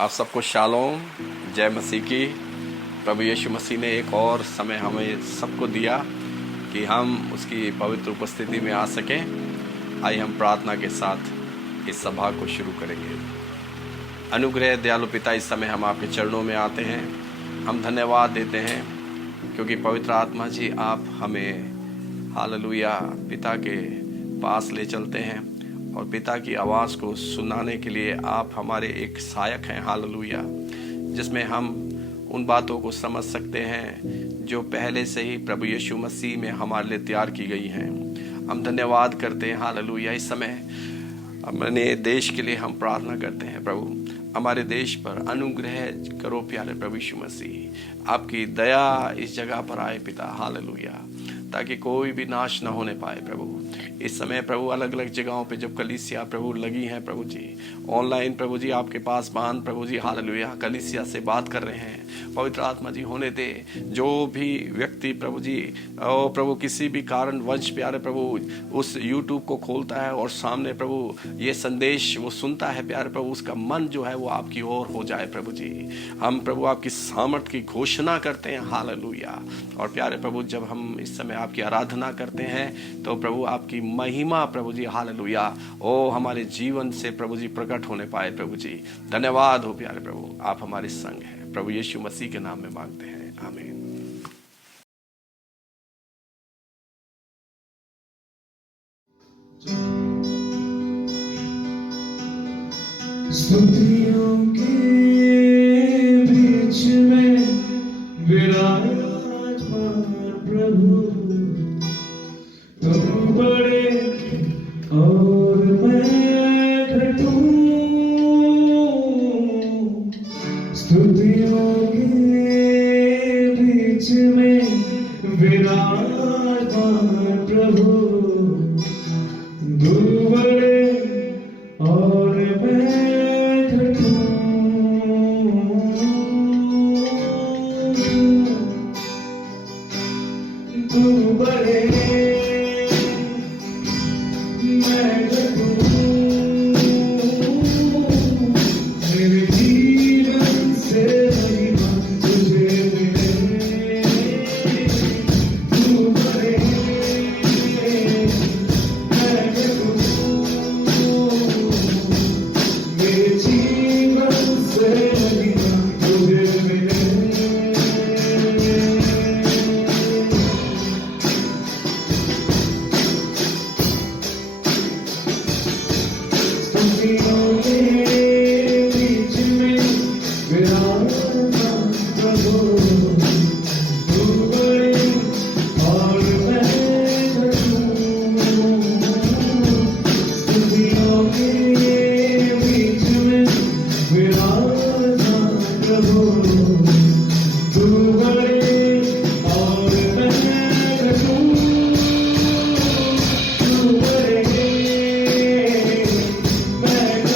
आप सबको शालोम, जय मसीह की। प्रभु यीशु मसीह ने एक और समय हमें सबको दिया कि हम उसकी पवित्र उपस्थिति में आ सकें। आइए हम प्रार्थना के साथ इस सभा को शुरू करेंगे। अनुग्रह दयालु पिता, इस समय हम आपके चरणों में आते हैं। हम धन्यवाद देते हैं क्योंकि पवित्र आत्मा जी आप हमें हालेलुया पिता के पास ले चलते हैं और पिता की आवाज़ को सुनाने के लिए आप हमारे एक सहायक हैं हालेलुया, जिसमें हम उन बातों को समझ सकते हैं जो पहले से ही प्रभु यीशु मसीह में हमारे लिए तैयार की गई हैं। हम धन्यवाद करते हैं हालेलुया। इस समय अपने देश के लिए हम प्रार्थना करते हैं प्रभु, हमारे देश पर अनुग्रह करो प्यारे प्रभु यीशु मसीह। आपकी दया इस जगह पर आए पिता हालेलुया, ताकि कोई भी नाश न होने पाए प्रभु। इस समय प्रभु अलग अलग जगहों पे जब कलीसिया प्रभु लगी हैं प्रभु जी, ऑनलाइन प्रभु जी आपके पास मान प्रभु जी हालेलुया कलीसिया से बात कर रहे हैं। पवित्र आत्मा जी होने दे, जो भी व्यक्ति प्रभु जी ओ प्रभु किसी भी कारण वंश प्यारे प्रभु उस यूट्यूब को खोलता है और सामने प्रभु ये संदेश वो सुनता है प्यारे प्रभु, उसका मन जो है वो आपकी ओर हो जाए प्रभु जी। हम प्रभु आपकी सामर्थ की घोषणा करते हैं हालेलुया। और प्यारे प्रभु जब हम इस समय आपकी आराधना करते हैं तो प्रभु आपकी महिमा प्रभु जी हालेलुया ओ हमारे जीवन से प्रभु जी प्रकट होने पाए प्रभु जी। धन्यवाद हो प्यारे प्रभु, आप हमारे संग हैं। प्रभु यीशु मसीह के नाम में मांगते हैं, आमीन। स्तुतियों के बीच में विराजमान प्रभु, तुम बड़े और मैं घटूं। स्तुतियों के बीच में विराजमान प्रभु, तुम बड़े और मैं घटूं। तुम बड़े मैं घटूं। मेरे जीवन से महिमा तुझे मिले। तुम बड़े मैं घटूं। मेरे जीवन से महिमा तुझे मिले। स्तुतियों के बीच में विराजमान प्रभु, तुम बड़े और मैं घटूं। स्तुतियों के बीच में विराजमान प्रभु, तुम बड़े और मैं घटूं। तुम बड़े मैं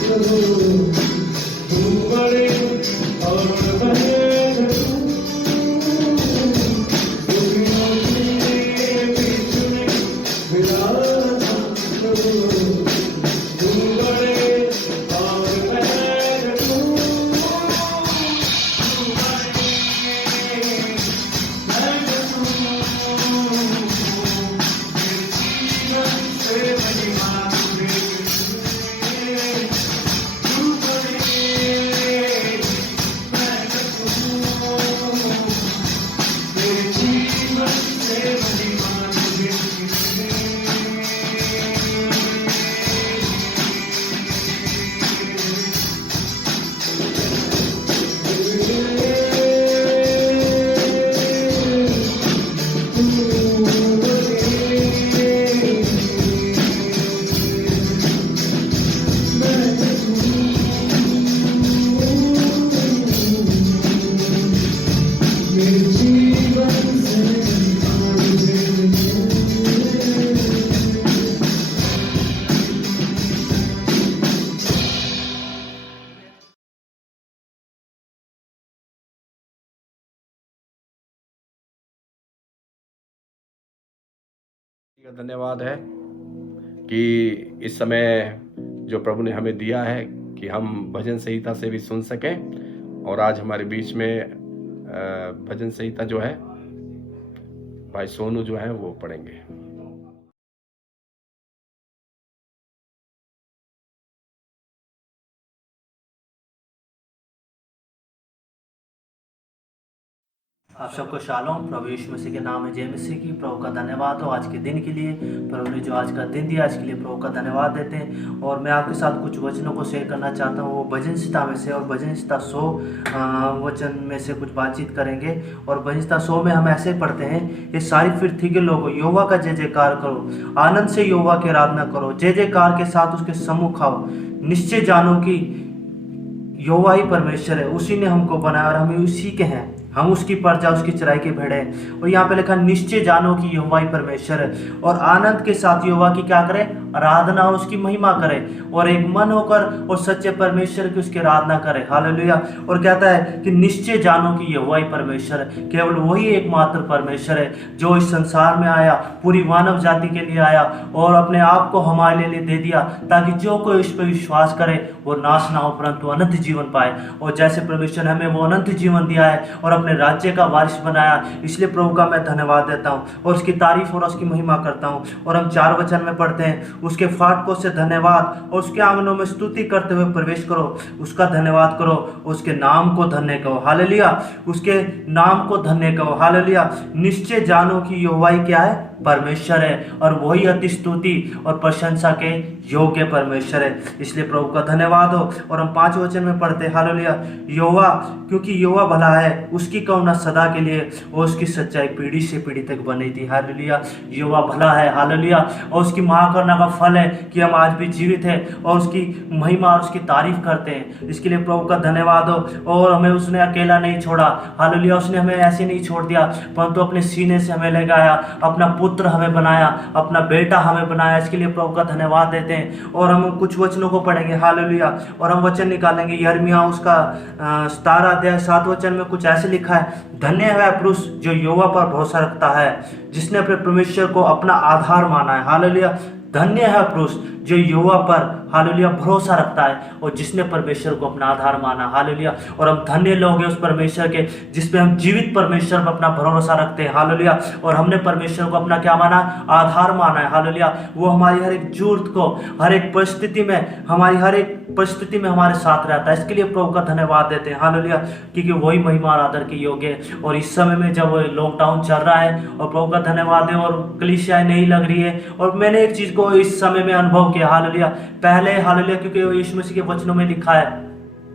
प्रभु तू बड़े और बड़े तू दुनिया के बीच में विराजता प्रभु तू बड़े और बड़े तू का धन्यवाद है कि इस समय जो प्रभु ने हमें दिया है कि हम भजन संहिता से भी सुन सकें। और आज हमारे बीच में भजन संहिता जो है भाई सोनू जो है वो पढ़ेंगे। आप सबको शालोम। प्रभु यीशु मसीह के नाम में जय मसीह की। प्रभु का धन्यवाद हो आज के दिन के लिए। प्रभु ने जो आज का दिन दिया इसके लिए प्रभु का धन्यवाद देते हैं। और मैं आपके साथ कुछ वचनों को शेयर करना चाहता हूँ, वो भजन संहिता में से, और भजन संहिता 100 वचन में से कुछ बातचीत करेंगे। और भजन संहिता 100 में हम ऐसे पढ़ते हैं, ये सारी पृथ्वी के लोगों यहोवा का जय जयकार करो, आनंद से यहोवा की आराधना करो, जय जयकार के साथ उसके सम्मुख आओ। निश्चय जानो कि यहोवा ही परमेश्वर है, उसी ने हमको बनाया और हम उसी के हैं, हम उसकी प्रजा, उसकी चराई के भेड़े हैं। और यहाँ पे लिखा निश्चय जानो कि यहोवा ही परमेश्वर है, और आनंद के साथ यहोवा की क्या करें, आराधना, उसकी महिमा करें, और एक मन होकर और सच्चे परमेश्वर की उसकी आराधना करें। हालेलुया। और कहता है कि निश्चय जानो कि यहोवा ही परमेश्वर है, केवल वही एकमात्र परमेश्वर है जो इस संसार में आया, पूरी मानव जाति के लिए आया और अपने आप को हमारे लिए दे दिया, ताकि जो कोई इस पर विश्वास करे वो नाश ना हो परंतु अनंत जीवन पाए। और जैसे परमेश्वर ने हमें वो अनंत जीवन दिया है और अपने राज्य का वारिस बनाया, इसलिए प्रभु का मैं धन्यवाद देता हूँ और उसकी तारीफ और उसकी महिमा करता हूँ। और हम 4 वचन में पढ़ते हैं, उसके फाटकों से धन्यवाद और उसके आंगनों में स्तुति करते हुए प्रवेश करो, उसका धन्यवाद करो, उसके नाम को धन्य कहो। हालेलुया। उसके नाम को धन्य कहो। हालेलुया। निश्चय जानो कि यहोवा ही क्या है, परमेश्वर है, और वही अति स्तुति और प्रशंसा के योग्य परमेश्वर है। इसलिए प्रभु का धन्यवाद हो। और हम 5 वचन में पढ़ते हैं, हालेलुया। यहोवा, क्योंकि यहोवा भला है, उसकी करुणा सदा के लिए और उसकी सच्चाई पीढ़ी से पीढ़ी तक बनी थी। हालेलुया। यहोवा भला है। हालेलुया। और उसकी महाकरुणा का फल है कि हम आज भी जीवित हैं और उसकी महिमा और उसकी तारीफ करते हैं। इसके लिए प्रभु का धन्यवाद हो। और हमें उसने अकेला नहीं छोड़ा। हालेलुया। उसने हमें ऐसे नहीं छोड़ दिया, परंतु अपने सीने से हमें लगाया, अपना पुत्र हमें बनाया, अपना बेटा हमें बनाया। इसके लिए प्रभु का धन्यवाद देते हैं। और हम कुछ वचनों को पढ़ेंगे। हालेलुया। और हम वचन निकालेंगे यिर्मयाह उसका 17 अध्याय 7 वचन में कुछ ऐसे लिखा है, धन्य है पुरुष जो यहोवा पर भरोसा रखता है, जिसने अपने परमेश्वर को अपना आधार माना है। हालेलुया। धन्य है पुरुष जो यहोवा पर, हालेलुया, भरोसा रखता है और जिसने परमेश्वर को अपना आधार माना। हालेलुया। और हम धन्य लोग हैं उस परमेश्वर के जिसपे हम जीवित परमेश्वर पर अपना भरोसा रखते हैं। हालेलुया। और हमने परमेश्वर को अपना क्या माना, आधार माना है। हालेलुया। वो हमारी हर एक जरूरत को, हर एक परिस्थिति में, हमारी हर एक परिस्थिति में हमारे साथ रहता है। इसके लिए प्रभु का धन्यवाद देते हैं। हालेलुया। क्योंकि वही महिमा और आदर के योग्य है। और इस समय में जब लॉकडाउन चल रहा है, और प्रभु का धन्यवाद है, और कलीसियाएं नहीं लग रही है, और मैंने एक चीज को इस समय में अनुभव किया। हालेलुया। पहले, हालेलुया, क्योंकि यीशु मसीह के वचनों में लिखा है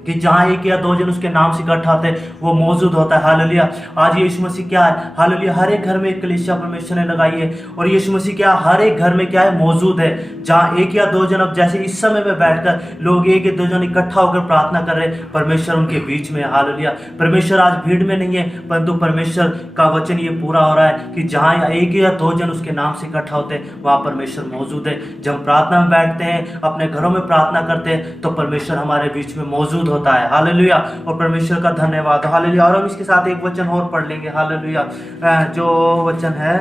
कि जहाँ एक या दो जन उसके नाम से इकट्ठा होते हैं वो मौजूद होता है। हालेलुया। आज यीशु मसीह क्या है, हालेलुया, हर एक घर में एक कलीसिया परमेश्वर ने लगाई है और यीशु मसीह क्या हर एक घर में क्या है, मौजूद है। जहाँ एक या दो जन, अब जैसे इस समय में बैठकर लोग एक या दो जन इकट्ठा होकर प्रार्थना कर रहे हैं, परमेश्वर उनके बीच में है। हालेलुया। परमेश्वर आज भीड़ में नहीं है, परंतु परमेश्वर का वचन ये पूरा हो रहा है कि जहाँ एक या दो जन उसके नाम से इकट्ठा होते हैं वहाँ परमेश्वर मौजूद है। जब हम प्रार्थना में बैठते हैं, अपने घरों में प्रार्थना करते हैं, तो परमेश्वर हमारे बीच में मौजूद होता है। हालेलुया। और परमेश्वर का धन्यवाद। हालेलुया। और हम इसके साथ एक वचन और पढ़ लेंगे। हालेलुया। जो वचन है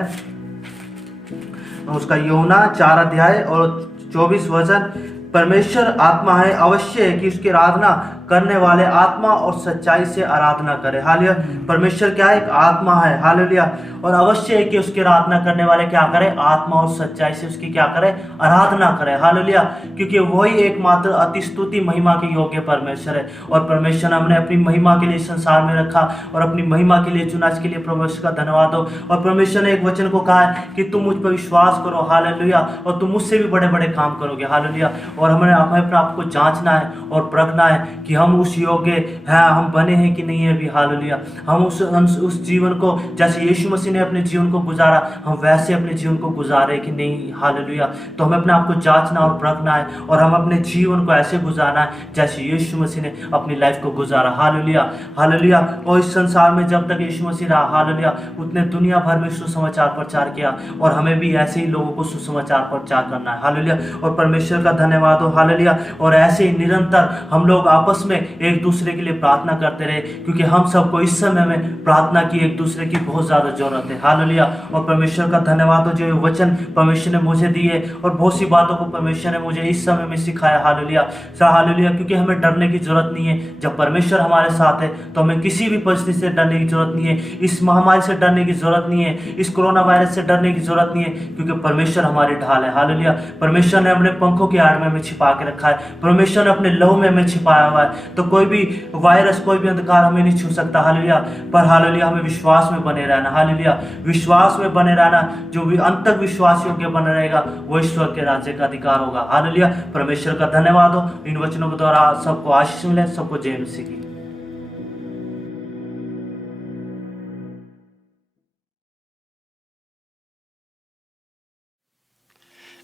उसका यूहन्ना 4 अध्याय और 24 वचन, परमेश्वर आत्मा है, अवश्य है कि उसकी आराधना करने वाले आत्मा और सच्चाई से आराधना करें। हालेलुया। परमेश्वर क्या है, एक आत्मा है। हालेलुया। और अवश्य है कि उसकी आराधना करने वाले क्या करें, आत्मा और सच्चाई से उसकी क्या करें, आराधना करें। हालेलुया। क्योंकि वही एकमात्र अति स्तुति महिमा के योग्य परमेश्वर है और परमेश्वर ने हमने अपनी महिमा के लिए संसार में रखा और अपनी महिमा के लिए चुना। इसके लिए परमेश्वर का धन्यवाद हो। और परमेश्वर ने एक वचन को कहा है कि तुम मुझ पर विश्वास करो। हालेलुया। और तुम मुझसे भी बड़े बड़े काम करोगे। हालेलुया। और हमें अपने आप को जांचना है और परखना है कि हम उस योग्य हैं, हम बने हैं कि नहीं है अभी। हालेलुया। हम उस जीवन को, जैसे यीशु मसीह ने अपने जीवन को गुजारा, हम वैसे अपने जीवन को गुजारे कि नहीं। हालेलुया। तो हमें अपने आप को जांचना और परखना है और हम अपने जीवन को ऐसे गुजारना है जैसे यीशु मसीह ने अपनी लाइफ को गुजारा। हालेलुया। हालेलुया। और इस संसार में जब तक यीशु मसीह रहा, हालेलुया, उसने दुनिया भर में सुसमाचार प्रचार किया और हमें भी ऐसे ही लोगों को सुसमाचार प्रचार करना है। हालेलुया। और परमेश्वर का धन्यवाद हो। हालेलुया। और ऐसे ही निरंतर हम लोग आपस में एक दूसरे के लिए प्रार्थना करते रहे, क्योंकि हम सबको इस समय में प्रार्थना की एक दूसरे की बहुत ज्यादा जरूरत है। हालेलुया। और परमेश्वर का धन्यवाद हो जो वचन परमेश्वर ने मुझे दिए और बहुत सी बातों को परमेश्वर ने मुझे इस समय में सिखाया। हालेलुया। हालेलुया। क्योंकि हमें डरने की जरूरत नहीं है। जब परमेश्वर हमारे साथ है तो हमें किसी भी परिस्थिति से डरने की जरूरत नहीं है। इस महामारी से डरने की जरूरत नहीं है, इस कोरोना वायरस से डरने की जरूरत नहीं है, क्योंकि परमेश्वर हमारी ढाल है। हालेलुया। परमेश्वर ने अपने पंखों की आड़ में हमें छिपा के रखा है, परमेश्वर ने अपने लहू में हमें छिपाया हुआ है। तो कोई भी वायरस, कोई भी अंधकार हमें नहीं छू सकता। हालेलुया। पर हालेलुया, हमें विश्वास में बने रहना। हालेलुया। विश्वास में बने रहना। जो भी अंत तक विश्वास योग्य बना रहेगा वो ईश्वर के राज्य का अधिकार होगा। हालेलुया। परमेश्वर का धन्यवाद हो। इन वचनों के द्वारा सबको आशीष मिले। सबको जय मसीह की।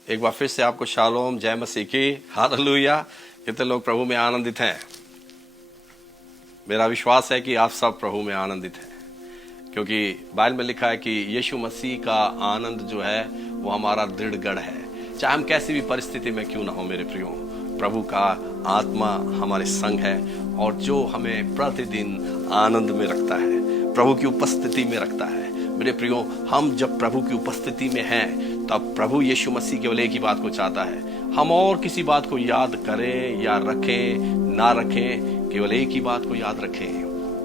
एक बार फिर से आपको शालोम, जय मसीह की। हालेलुया। कितने लोग प्रभु में आनंदित हैं? मेरा विश्वास है कि आप सब प्रभु में आनंदित हैं, क्योंकि बाइबल में लिखा है कि यीशु मसीह का आनंद जो है वो हमारा दृढ़ गढ़ है। चाहे हम कैसी भी परिस्थिति में क्यों ना हो मेरे प्रियो, प्रभु का आत्मा हमारे संग है और जो हमें प्रतिदिन आनंद में रखता है, प्रभु की उपस्थिति में रखता है। मेरे प्रियो, हम जब प्रभु की उपस्थिति में हैं तब प्रभु यीशु मसीह केवल एक ही बात को चाहता है, हम और किसी बात को याद करें या रखें ना रखें, केवल एक ही बात को याद रखें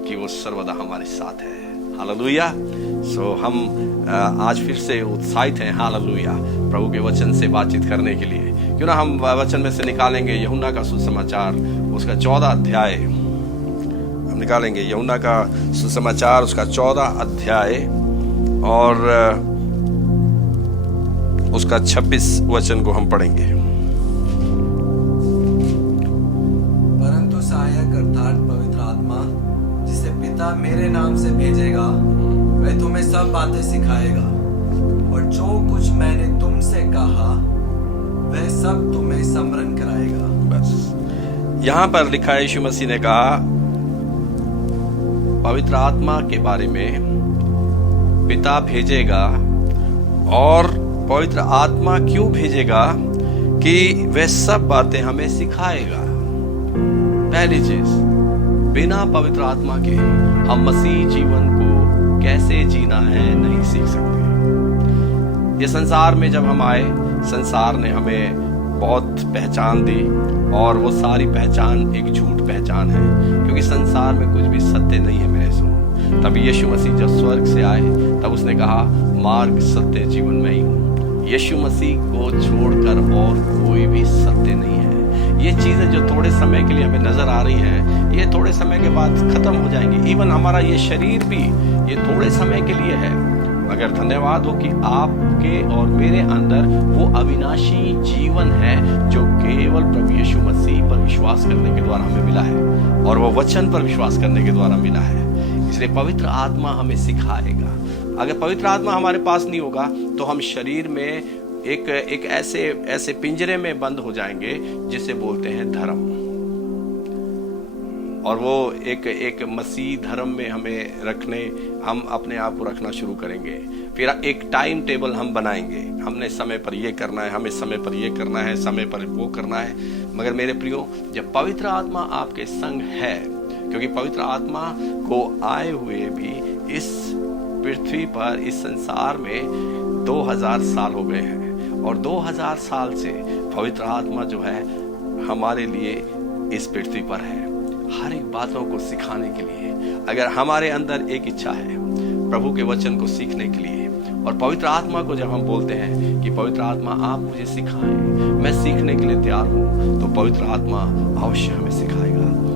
कि वो सर्वदा हमारे साथ है। हालेलुया। सो हम आज फिर से उत्साहित हैं। हालेलुया। प्रभु के वचन से बातचीत करने के लिए क्यों ना हम वचन में से निकालेंगे यूहन्ना का सुसमाचार, उसका 14 अध्याय हम निकालेंगे। यूहन्ना का सुसमाचार उसका 14 अध्याय और उसका 26 वचन को हम पढ़ेंगे। परंतु सहायक अर्थात पवित्र आत्मा, जिसे पिता मेरे नाम से भेजेगा, वह तुम्हें सब बातें सिखाएगा और जो कुछ मैंने तुमसे कहा वह सब तुम्हें स्मरण कराएगा। बस यहाँ पर लिखा है, यीशु मसीह ने कहा पवित्र आत्मा के बारे में, पिता भेजेगा। और पवित्र आत्मा क्यों भेजेगा? कि वह सब बातें हमें सिखाएगा। पहली चीज, बिना पवित्र आत्मा के हम मसीह जीवन को कैसे जीना है नहीं सीख सकते। ये संसार में जब हम आए, संसार ने हमें बहुत पहचान दी और वो सारी पहचान एक झूठ पहचान है, क्योंकि संसार में कुछ भी सत्य नहीं है मेरे सो। तभी यीशु मसीह जब स्वर्ग से आए तब उसने कहा, मार्ग सत्य जीवन में ही हूँ। यीशु मसीह को छोड़कर और कोई भी सत्य नहीं है। ये चीजें जो थोड़े समय के लिए हमें नजर आ रही हैं, ये थोड़े समय के बाद खत्म हो जाएंगी। इवन हमारा ये शरीर भी ये थोड़े समय के लिए है, मगर धन्यवाद हो कि आपके और मेरे अंदर वो अविनाशी जीवन है जो केवल प्रभु यीशु मसीह पर विश्वास करने के द्वारा हमें मिला है और वो वचन पर विश्वास करने के द्वारा मिला है। इसलिए पवित्र आत्मा हमें सिखाएगा। अगर पवित्र आत्मा हमारे पास नहीं होगा तो हम शरीर में एक ऐसे पिंजरे में बंद हो जाएंगे जिसे बोलते हैं धर्म, और वो एक मसीह धर्म में हम अपने आप को रखना शुरू करेंगे। फिर एक टाइम टेबल हम बनाएंगे, हमने समय पर ये करना है, हमें समय पर ये करना है, समय पर वो करना है। मगर मेरे प्रियो, जब पवित्र आत्मा आपके संग है, क्योंकि पवित्र आत्मा को आए हुए भी इस पृथ्वी पर, इस संसार में 2000 साल हो गए हैं, और 2000 साल से पवित्र आत्मा जो है हमारे लिए इस पृथ्वी पर है, हर एक बातों को सिखाने के लिए। अगर हमारे अंदर एक इच्छा है प्रभु के वचन को सीखने के लिए, और पवित्र आत्मा को जब हम बोलते हैं कि पवित्र आत्मा आप मुझे सिखाएं, मैं सीखने के लिए तैयार हूं, तो पवित्र आत्मा अवश्य हमें सिखाएगा।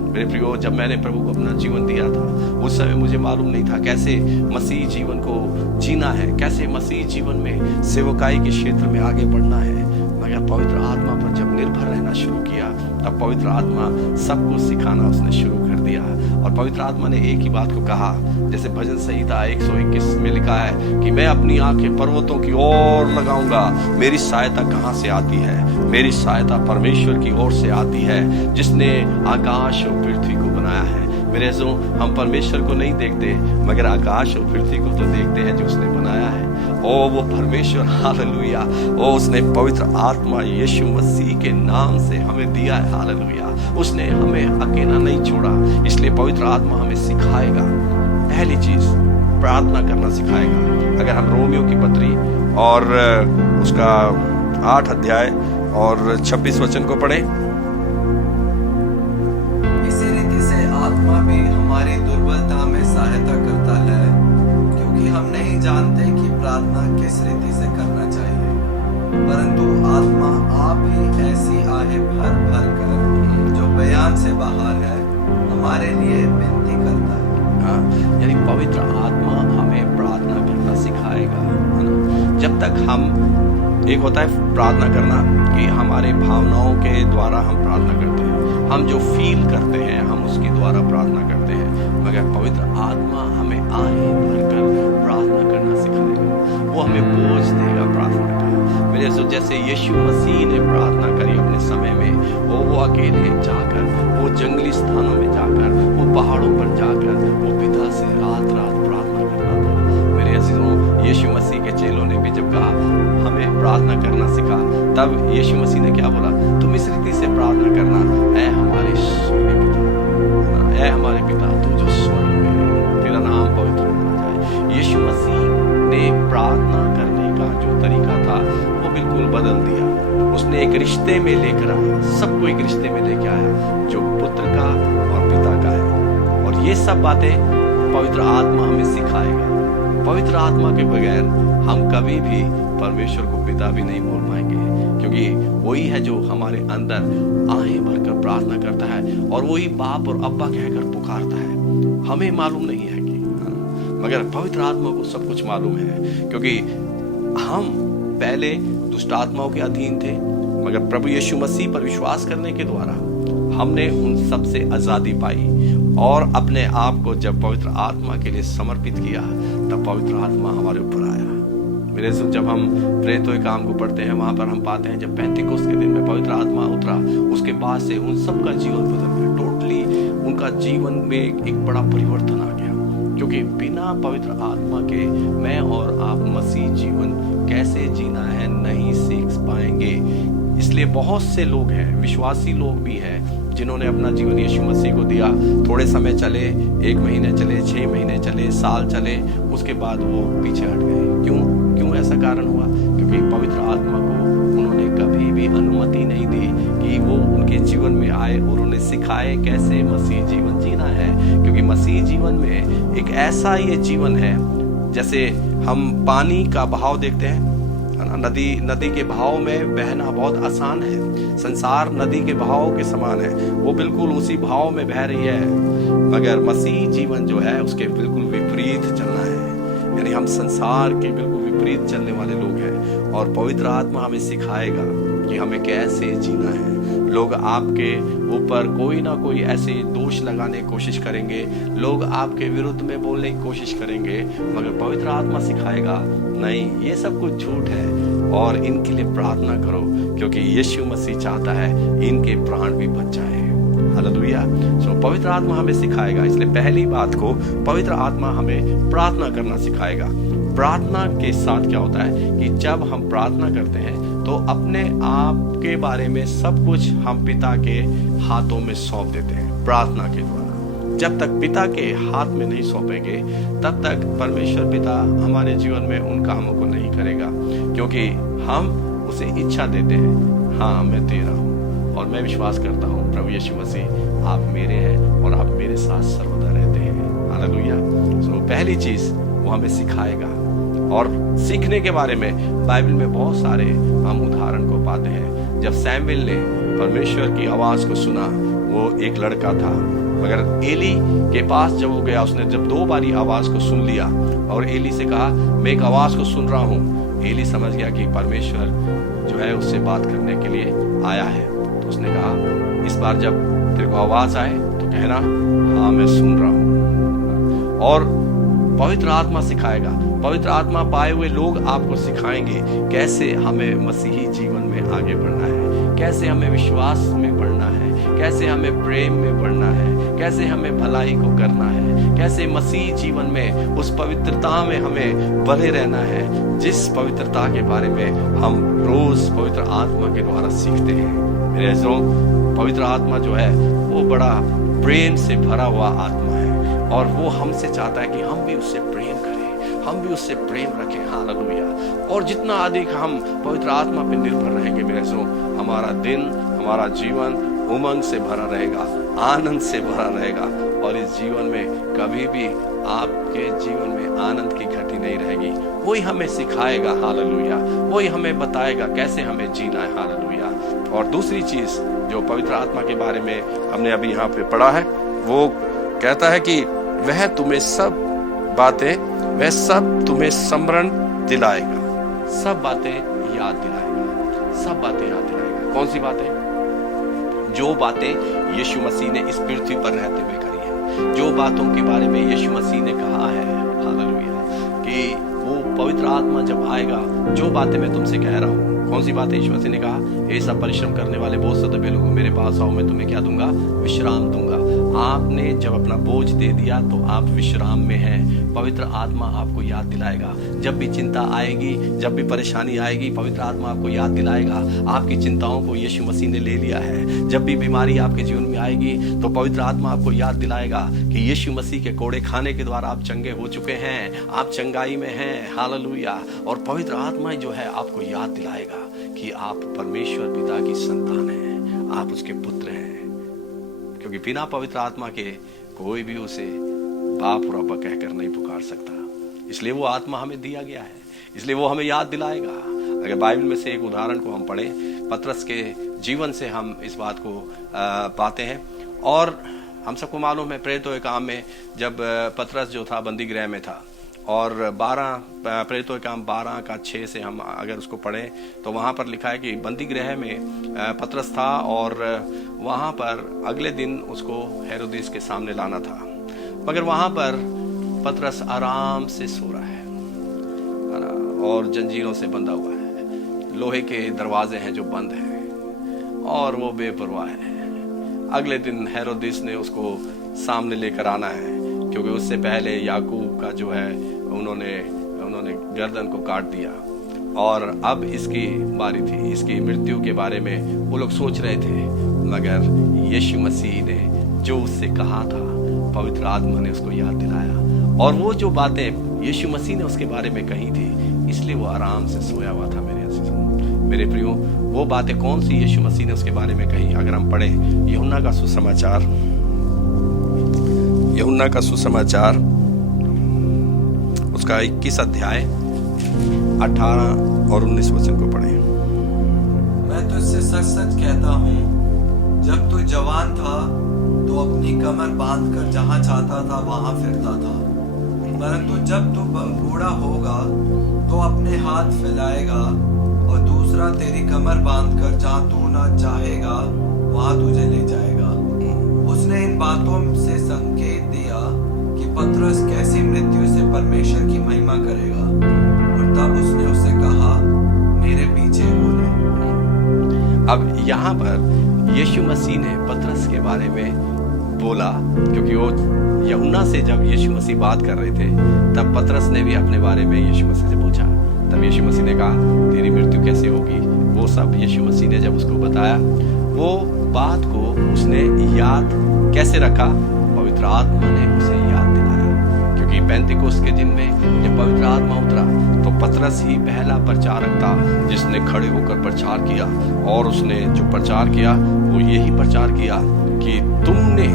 मेरे प्रियो, जब मैंने प्रभु को अपना जीवन दिया था, उस समय मुझे मालूम नहीं था कैसे मसीह जीवन को जीना है, कैसे मसीह जीवन में सेवकाई के क्षेत्र में आगे बढ़ना है। मगर पवित्र आत्मा पर जब निर्भर रहना शुरू किया, तब पवित्र आत्मा सबको सिखाना उसने शुरू कर दिया। और पवित्र आत्मा ने एक ही बात को कहा, जैसे भजन संहिता 121 में लिखा है कि मैं अपनी आंखें पर्वतों की ओर लगाऊंगा, मेरी सहायता कहाँ से आती है? मेरी सहायता परमेश्वर की ओर से आती है, जिसने आकाश और पृथ्वी को बनाया है। मेरे अज़ीज़ों, हम परमेश्वर को नहीं देखते, मगर आकाश और पृथ्वी को तो देखते हैं जो उसने बनाया है। ओ वो परमेश्वर, हालेलुया, ओ उसने पवित्र आत्मा यीशु मसीह के नाम से हमें दिया है, हालेलुया। उसने हमें अकेला नहीं छोड़ा, इसलिए पवित्र आत्मा हमें सिखाएगा। पहली चीज, प्रार्थना करना सिखाएगा। अगर हम रोमियो की पत्री और उसका 8 अध्याय और 26 वचन को पढ़ें। इसी रीति से आत्मा भी हमारी दुर्बलता में सहायता करता है, क्योंकि हम नहीं जानते कि प्रार्थना किस रीति से करना चाहिए, परंतु आत्मा आप ही ऐसी आहें भर भर कर जो बयान से बाहर है हमारे लिए विनती करता है। हाँ, यानी पवित्र आत्मा हमें प्रार्थना करना सिखाएगा, है ना। जब तक हम, एक होता है प्रार्थना करना कि हमारे भावनाओं के द्वारा हम प्रार्थना करते हैं, हम जो फील करते हैं हम उसके द्वारा प्रार्थना करते हैं। मगर पवित्र आत्मा हमें आहें भरकर प्रार्थना करना सिखाएगा, वो हमें बोझ देगा प्रार्थना का। मेरे से जैसे यीशु मसीह ने प्रार्थना करी अपने समय में, वो अकेले जाकर, वो जंगली स्थानों में जाकर, वो पहाड़ों पर जाकर वो पिता से रात रात प्रार्थना करता था। मेरे अज़ीज़ों, यीशु मसीह के चेलों ने भी जब कहा हमें प्रार्थना करना सिखा, तब यीशु मसीह ने क्या बोला? तुम इस रीति से प्रार्थना करना, ऐ हमारे स्वर्गीय पिता, ऐ हमारे पिता तू जो स्वर्ग में है, तेरा नाम पवित्र माना जाए। यीशु मसीह ने प्रार्थना करने का जो तरीका था वो बिल्कुल बदल दिया। उसने एक रिश्ते में लेकर आया, सबको एक रिश्ते में लेके आया जो पुत्र का और पिता का है। और ये सब बातें पवित्र आत्मा हमें सिखाएगा। पवित्र आत्मा के बगैर हम कभी भी परमेश्वर को पिता भी नहीं बोल पाएंगे, क्योंकि वही है जो हमारे अंदर आहें भरकर प्रार्थना करता है, और वही बाप और अब्बा कहकर पुकारता है। हमें मालूम नहीं है कि, मगर पवित्र आत्मा को सब कुछ मालूम है, क्योंकि हम पहले दुष्ट आत्माओं के अधीन थे, मगर प्रभु यीशु मसीह पर विश्वास करने के द्वारा हमने उन सब से आजादी पाई, और अपने आप को जब पवित्र आत्मा के लिए समर्पित किया, तब पवित्र आत्मा हमारे ऊपर आया। मेरे से जब हम प्रेरितों के काम को पढ़ते हैं, वहां पर हम पाते हैं जब पेंतिकोस्त के दिन में पवित्र आत्मा उतरा, उसके बाद से उन सब का जीवन बदल गया। टोटली उनका जीवन में एक बड़ा परिवर्तन आ गया, क्योंकि बिना पवित्र आत्मा के मैं और आप मसीह जीवन कैसे जीना है नहीं सीख पाएंगे। इसलिए बहुत से लोग हैं, विश्वासी लोग भी हैं, जिन्होंने अपना जीवन यीशु मसीह को दिया। थोड़े समय चले, 1 महीने चले, 6 महीने चले, साल चले, उसके बाद वो पीछे हट गए। क्यों ऐसा कारण हुआ? क्योंकि पवित्र आत्मा को उन्होंने कभी भी अनुमति नहीं दी कि वो उनके जीवन में आए और उन्हें सिखाए कैसे मसीह जीवन जीना है। क्योंकि मसीह जीवन में एक ऐसा ये जीवन है, जैसे हम पानी का बहाव देखते हैं, नदी के बहाव में बहना बहुत आसान है। संसार नदी के बहाव के समान है, वो बिल्कुल उसी बहाव में बह रही है। मगर मसीह जीवन जो है उसके बिल्कुल विपरीत चलना है। यानी हम संसार के बिल्कुल विपरीत चलने वाले लोग हैं, और पवित्र आत्मा हमें सिखाएगा कि हमें कैसे जीना है। लोग आपके ऊपर कोई ना कोई ऐसे दोष लगाने की कोशिश करेंगे, लोग आपके विरुद्ध में बोलने की कोशिश करेंगे, मगर पवित्र आत्मा सिखाएगा नहीं, ये सब कुछ झूठ है और इनके लिए प्रार्थना करो, क्योंकि यीशु मसीह चाहता है इनके प्राण भी बच जाए। हालेलुया। सो पवित्र आत्मा हमें सिखाएगा। इसलिए पहली बात को पवित्र आत्मा हमें प्रार्थना करना सिखाएगा। प्रार्थना के साथ क्या होता है कि जब हम प्रार्थना करते हैं तो अपने आप के बारे में सब कुछ हम पिता के हाथों में सौंप देते हैं प्रार्थना के द्वारा। जब तक पिता के हाथ में नहीं सौंपेंगे तब तक परमेश्वर पिता हमारे जीवन में उन कामों को नहीं करेगा, क्योंकि हम उसे इच्छा देते हैं, हाँ मैं दे रहा हूँ और मैं विश्वास करता हूँ प्रभु यीशु मसीह आप मेरे हैं और आप मेरे साथ सर्वदा रहते हैं। हालेलुया। सो पहली चीज वो हमें सिखाएगा। और सीखने के बारे में बाइबल में बहुत सारे हम उदाहरण को पाते हैं। जब सैमुएल ने परमेश्वर की आवाज को सुना, वो एक लड़का था, मगर एली के पास जब वो गया, उसने जब 2 बारी आवाज को सुन लिया और एली से कहा मैं एक आवाज को सुन रहा हूँ, एली समझ गया कि परमेश्वर जो है उससे बात करने के लिए आया है। तो उसने कहा इस बार जब तेरे को आवाज आए तो कहना हाँ मैं सुन रहा हूँ। और पवित्र आत्मा सिखाएगा। पवित्र आत्मा पाए हुए लोग आपको सिखाएंगे कैसे हमें मसीही जीवन में आगे बढ़ना है, कैसे हमें विश्वास में बढ़ना है, कैसे हमें प्रेम में बढ़ना है, कैसे हमें भलाई को करना है, कैसे मसीह जीवन में उस पवित्रता में हमें बने रहना है, जिस पवित्रता के बारे में हम रोज पवित्र आत्मा के द्वारा सीखते हैं। मेरे अज़ीज़ों, पवित्र आत्मा जो है वो बड़ा प्रेम से भरा हुआ आत्मा है और वो हमसे चाहता है कि हम भी उससे प्रेम करें, हम भी उससे प्रेम रखें। हालेलुया। और जितना अधिक हम पवित्र आत्मा पर निर्भर रहेंगे मेरे अज़ीज़ों, हमारा दिन, हमारा जीवन उमंग से भरा रहेगा, आनंद से भरा रहेगा, और इस जीवन में कभी भी आपके जीवन में आनंद की घटी नहीं रहेगी। वही हमें सिखाएगा। हालेलुया। वही हमें बताएगा कैसे हमें जीना है। हालेलुया। और दूसरी चीज जो पवित्र आत्मा के बारे में हमने अभी यहाँ पे पढ़ा है, वो कहता है कि वह तुम्हें सब तुम्हें स्मरण दिलाएगा, सब बातें याद दिलाएगा, सब बातें याद दिलाएगा। कौन सी बातें? जो बातें यीशु मसीह ने इस पृथ्वी पर रहते हुए करी है, जो बातों के बारे में यीशु मसीह ने कहा है, हालेलुया, कि वो पवित्र आत्मा जब आएगा, जो बातें मैं तुमसे कह रहा हूँ। कौन सी बातें? यीशु मसीह ने कहा, ये सब परिश्रम करने वाले बोझ से दबे लोगों मेरे पास आओ, मैं तुम्हें क्या दूंगा? विश्राम दूंगा। आपने जब अपना बोझ दे दिया तो आप विश्राम में हैं। पवित्र आत्मा आपको याद दिलाएगा। जब भी चिंता आएगी, जब भी परेशानी आएगी, पवित्र आत्मा आपको याद दिलाएगा आपकी चिंताओं को यीशु मसीह ने ले लिया है। जब भी बीमारी आपके जीवन में आएगी तो पवित्र आत्मा आपको याद दिलाएगा कि यीशु मसीह के कोड़े खाने के द्वारा आप चंगे हो चुके हैं, आप चंगाई में हैं। हालेलुया। और पवित्र आत्मा जो है आपको याद दिलाएगा कि आप परमेश्वर पिता की संतान हैं, आप उसके पुत्र हैं, क्योंकि बिना पवित्र आत्मा के कोई भी उसे बाप और अब्बा कहकर नहीं पुकार सकता। इसलिए वो आत्मा हमें दिया गया है, इसलिए वो हमें याद दिलाएगा। अगर बाइबल में से एक उदाहरण को हम पढ़ें, पतरस के जीवन से हम इस बात को पाते हैं। और हम सबको मालूम है प्रेरितों के काम में जब पतरस जो था बंदी गृह में था, और 12 प्रेरितों के काम 12 का 6 से हम अगर उसको पढ़ें तो वहाँ पर लिखा है कि बंदी गृह में पतरस था, और वहाँ पर अगले दिन उसको हेरोदेस के सामने लाना था, मगर वहाँ पर पतरस आराम से सो रहा है और जंजीरों से बंधा हुआ है, लोहे के दरवाजे हैं जो बंद हैं, और वो बेपरवाह है। अगले दिन हेरोदेस ने उसको सामने लेकर आना है, क्योंकि उससे पहले याकूब का जो है उन्होंने गर्दन को काट दिया, और अब इसकी बारी थी। इसकी मृत्यु के बारे में वो लोग सोच रहे थे, मगर यीशु मसीह ने जो उससे कहा था, पवित्र आत्मा ने उसको याद दिलाया, और वो जो बातें यीशु मसीह ने उसके बारे में कही थी, इसलिए वो आराम से सोया हुआ था। मेरे अज़ीज़ों, मेरे प्रियो, वो बातें कौन सी यीशु मसीह ने उसके बारे में कही? अगर हम पढ़ें यूहन्ना का सुसमाचार उसका 21 अध्याय 18 और 19 वचन को पढ़ें। मैं तुझसे सच सच कहता हूँ, जब तू जवान था तो अपनी कमर बांधकर जहाँ चाहता था वहाँ फिरता था, परंतु जब तू बूढ़ा होगा तो अपने हाथ फैलाएगा और दूसरा तेरी कमर बांधकर जहाँ तू ना चाहेगा वहां तुझे ले जाएगा। उसने इन बातों से संकेत दिया कि पतरस कैसी मृत्यु से परमेश्वर की महिमा करेगा, और तब उसने उससे कहा, मेरे पीछे हो ले। अब यहाँ पर यीशु मसीह ने पतरस के बारे में बोला, क्योंकि वो यूहन्ना से जब यीशु मसीह बात कर रहे थे तब पतरस ने भी अपने बारे में यीशु मसीह से पूछा। तब यीशु मसीह ने कहा, तेरी मृत्यु कैसे होगी, वो सब यीशु मसीह ने जब उसको बताया, वो बात को उसने याद कैसे रखा, पवित्र आत्मा ने उसे याद दिलाया। क्योंकि पेंतिकुस्त के दिन में जब पवित्र आत्मा उतरा तो पतरस ही पहला प्रचारक था जिसने खड़े होकर प्रचार किया, और उसने जो प्रचार किया वो यही प्रचार किया कि तुमने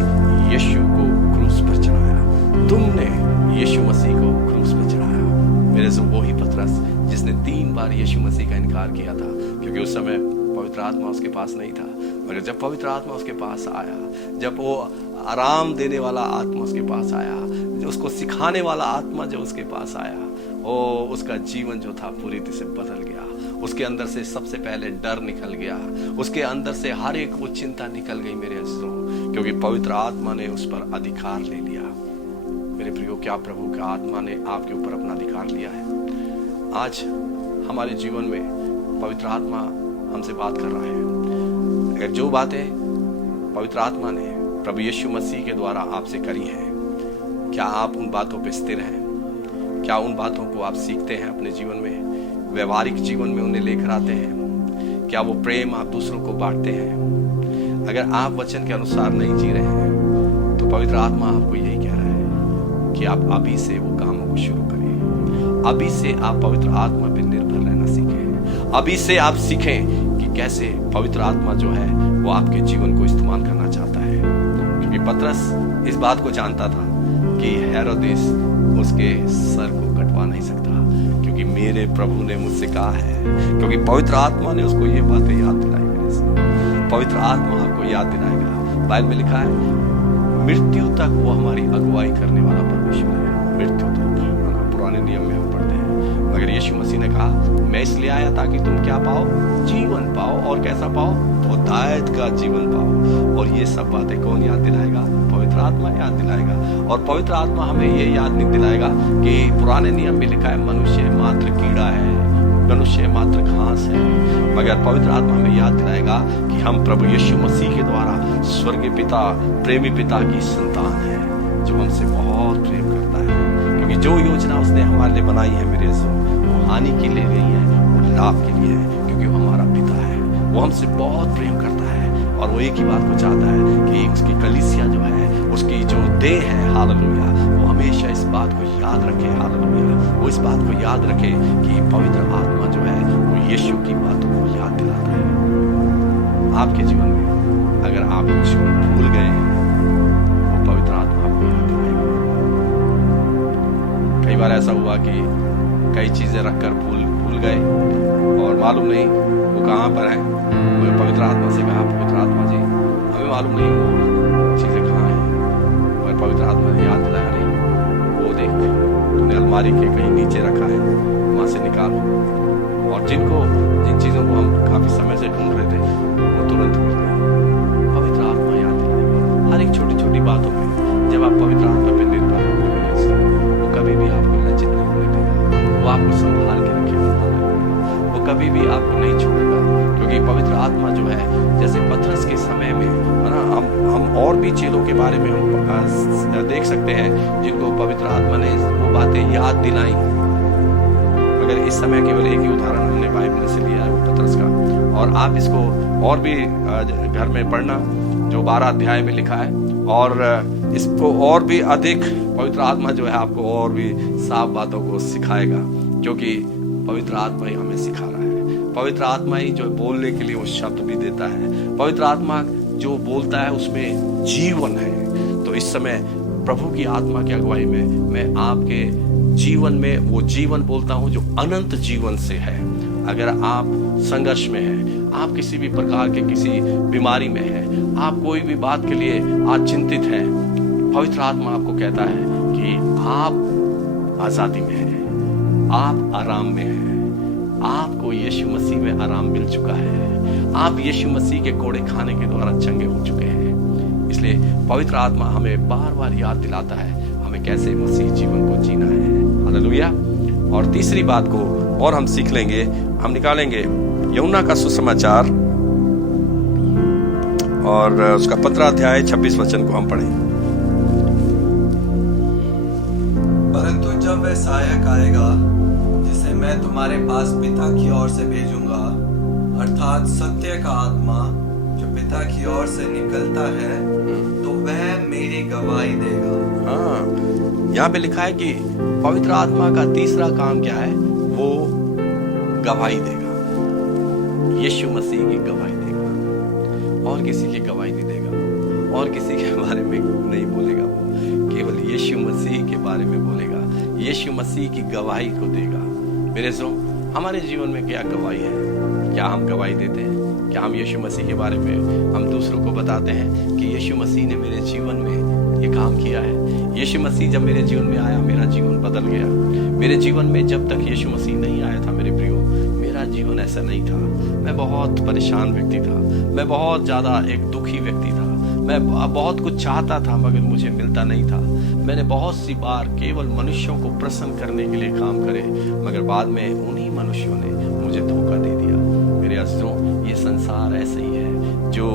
यीशु को क्रूस पर चढ़ाया, तुमने यीशु मसीह को क्रूस पर चढ़ाया। मेरे से वही पतरस जिसने 3 बार यीशु मसीह का इनकार किया था, क्योंकि उस समय पवित्र आत्मा उसके पास नहीं था। मगर जब पवित्र आत्मा उसके पास आया, जब वो आराम देने वाला आत्मा उसके पास आया, जो उसको सिखाने वाला आत्मा जो उसके पास आया, वो उसका जीवन जो था पूरी तरह से बदल गया। उसके अंदर से सबसे पहले डर निकल गया, उसके अंदर से हर एक वो चिंता निकल गई मेरे अजीजों, क्योंकि पवित्र आत्मा ने उस पर अधिकार ले लिया। मेरे प्रियो, क्या प्रभु का आत्मा ने आपके ऊपर अपना अधिकार लिया है? आज हमारे जीवन में पवित्र आत्मा हमसे बात कर रहा है। अगर जो बातें पवित्र आत्मा ने प्रभु यीशु मसीह के द्वारा आपसे करी हैं, क्या आप उन बातों पे स्थिर हैं? क्या उन बातों को आप सीखते हैं अपने जीवन में, व्यवहारिक जीवन में उन्हें लेकर आते हैं? क्या वो प्रेम आप दूसरों को बांटते हैं? अगर आप वचन के अनुसार नहीं जी रहे हैं तो पवित्र आत्मा आपको यही कह रहा है कि आप अभी से वो कामों को शुरू करें। अभी से आप पवित्र आत्मा पर निर्भर रहना सीखें। अभी से आप सीखें कि कैसे पवित्र आत्मा जो है वो आपके जीवन को इस्तेमाल करना चाहता है। क्योंकि पतरस इस बात को जानता था कि हेरोदेस उसके सर को कटवा नहीं सकता, क्योंकि मेरे प्रभु ने मुझसे कहा है। क्योंकि पवित्र आत्मा ने उसको ये बातें याद दिलाई। मेरे से पवित्र आत्मा आपको याद दिलाएगा। बाइबल में लिखा है, मृत्यु तक वो हमारी अगुवाई करने वाला परमेश्वर है। मृत्यु तक, पुराने नियम में हम पढ़ते हैं। मगर यीशु मसीह ने कहा, मैं इसलिए आया ताकि तुम क्या पाओ? जीवन पाओ। और कैसा पाओ? बहुतायत का जीवन पाओ। और ये सब बातें कौन याद दिलाएगा? पवित्र आत्मा याद दिलाएगा। और पवित्र आत्मा हमें ये याद नहीं दिलाएगा कि पुराने नियम में लिखा है मनुष्य मात्र कीड़ा है, मनुष्य मात्र घास है। मगर पवित्र आत्मा हमें याद दिलाएगा कि हम प्रभु यीशु मसीह के द्वारा स्वर्गीय पिता, प्रेमी पिता की संतान है, जो हमसे बहुत प्रेम करता है। क्योंकि जो योजना उसने हमारे लिए बनाई है मेरे से, वो हानि के लिए नहीं है, वो लाभ के लिए है। क्योंकि वो हमारा पिता है, वो हमसे बहुत प्रेम करता है, और वो एक ही बात को चाहता है कि उसकी कलीसिया जो है, उसकी जो देह है, हालेलुया, वो हमेशा इस बात को याद रखे। हालेलुया, वो इस बात को याद रखे कि पवित्र आत्मा जो है वो यीशु की बातों को याद दिलाता है। आपके जीवन में अगर आप कुछ भूल गए हैं, वो पवित्र आत्मा आपको याद दिलाएगा। कई बार ऐसा हुआ कि कई चीजें रखकर भूल गए और मालूम नहीं वो कहाँ पर है। मैं पवित्र आत्मा से कहा, पवित्र आत्मा जी हमें मालूम नहीं वो चीजें कहाँ हैं। और पवित्र आत्मा ने याद दिलाया, नहीं वो देख तूने अलमारी के कहीं नीचे रखा है, वहां से निकालो। और जिन चीजों को हम काफी समय से ढूंढ रहे थे वो तुरंत मिल गए। पवित्र आत्मा याद दिलाएगा। हर एक छोटी छोटी बातों में जब आप पवित्र आत्मा पर निर्भर होंगे, वो कभी भी आपको लज्जित नहीं होने देगा। वो आपको संभाल के रखेगा, वो कभी भी आपको नहीं छोड़ेगा। क्योंकि पवित्र आत्मा जो है, जैसे पतरस के समय में है ना, हम और भी चेलों के बारे में हम देख सकते हैं जिनको पवित्र आत्मा ने वो बातें याद दिलाई। मगर इस समय केवल एक ही उदाहरण हमने बाइबल से लिया है, वो पतरस का। और आप इसको और भी घर में पढ़ना, जो 12 अध्याय में लिखा है, और इसको और भी अधिक पवित्र आत्मा जो है आपको और भी साफ बातों को सिखाएगा। क्योंकि पवित्र आत्मा ही हमें सिखा रहा है। पवित्र आत्मा ही जो बोलने के लिए वो शब्द भी देता है। पवित्र आत्मा जो बोलता है उसमें जीवन है। तो इस समय प्रभु की आत्मा की अगुवाई में मैं आपके जीवन में वो जीवन बोलता हूँ जो अनंत जीवन से है। अगर आप संघर्ष में हैं, आप किसी भी प्रकार के किसी बीमारी में हैं, आप कोई भी बात के लिए आज चिंतित हैं, पवित्र आत्मा आपको कहता है कि आप आजादी में हैं, आप आराम में हैं, आपको यीशु मसीह में आराम मिल चुका है, आप यीशु मसीह के कोड़े खाने के द्वारा चंगे हो चुके हैं। इसलिए पवित्र आत्मा हमें बार बार याद दिलाता है हमें कैसे मसीह जीवन को जीना है। हालेलुया। और तीसरी बात को और हम सीख लेंगे, हम निकालेंगे यूहन्ना का सुसमाचार और उसका 15 अध्याय 26 वचन को हम पढ़ें। परंतु जब वह सहायक आएगा जिसे मैं तुम्हारे पास पिता की ओर से भेजूंगा, अर्थात सत्य का आत्मा जो पिता की ओर से निकलता है, तो वह मेरी गवाही देगा। हाँ, यहाँ पे लिखा है कि पवित्र आत्मा का तीसरा काम क्या है? वो गवाही देगा, यीशु मसीह की गवाही देगा, और किसी की गवाही नहीं देगा, और किसी के बारे में नहीं बोलेगा, वो केवल यीशु मसीह के बारे में बोलेगा, यीशु मसीह की गवाही को देगा। मेरे सो हमारे जीवन में क्या गवाही है? क्या हम गवाही देते हैं? क्या हम यीशु मसीह के बारे में हम दूसरों को बताते हैं कि यीशु मसीह ने मेरे जीवन में ये काम किया है? यीशु मसीह जब मेरे जीवन में आया, मेरा जीवन बदल गया। मेरे जीवन में जब तक यीशु मसीह नहीं आया था मेरे प्रियो, मेरा जीवन ऐसा नहीं था। मैं बहुत परेशान व्यक्ति था, मैं बहुत ज़्यादा एक दुखी व्यक्ति था, मैं बहुत कुछ चाहता था मगर मुझे मिलता नहीं था। मैंने बहुत सी बार केवल मनुष्यों को प्रसन्न करने के लिए काम करे, मगर बाद में उन्हीं मनुष्यों ने मुझे धोखा दे दिया। मेरे अजीजों, ये संसार ऐसे ही है जो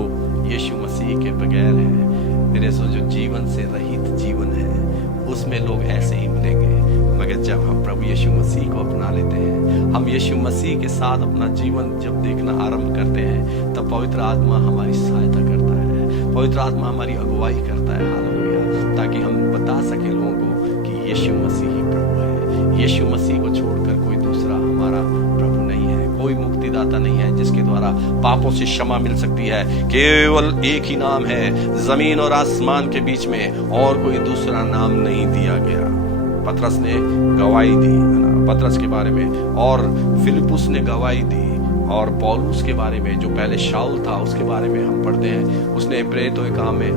यीशु मसीह के बगैर है। मेरे सो जो जीवन से रहित जीवन है, उसमें लोग ऐसे ही मिलेंगे। मगर जब हम प्रभु यीशु मसीह को अपना लेते हैं, हम यीशु मसीह के साथ अपना जीवन जब देखना आरंभ करते हैं, तब पवित्र आत्मा हमारी सहायता करता है, पवित्र आत्मा हमारी अगुवाई करता है। हालेलुया। ताकि हम बता सके लोगों को कि यीशु मसीह ही प्रभु है। यीशु मसीह को छोड़कर कोई दूसरा हमारा प्रभु नहीं है, कोई मुक्तिदाता नहीं है जिसके द्वारा पापों से क्षमा मिल सकती है। केवल एक ही नाम है जमीन और आसमान के बीच में, और कोई दूसरा नाम नहीं दिया गया। पतरस ने गवाही दी पतरस के बारे में, और फिलिपुस ने गवाही दी, और पौलुस के बारे में जो पहले शाऊल था उसके बारे में हम पढ़ते हैं। उसने प्रेरितों के काम में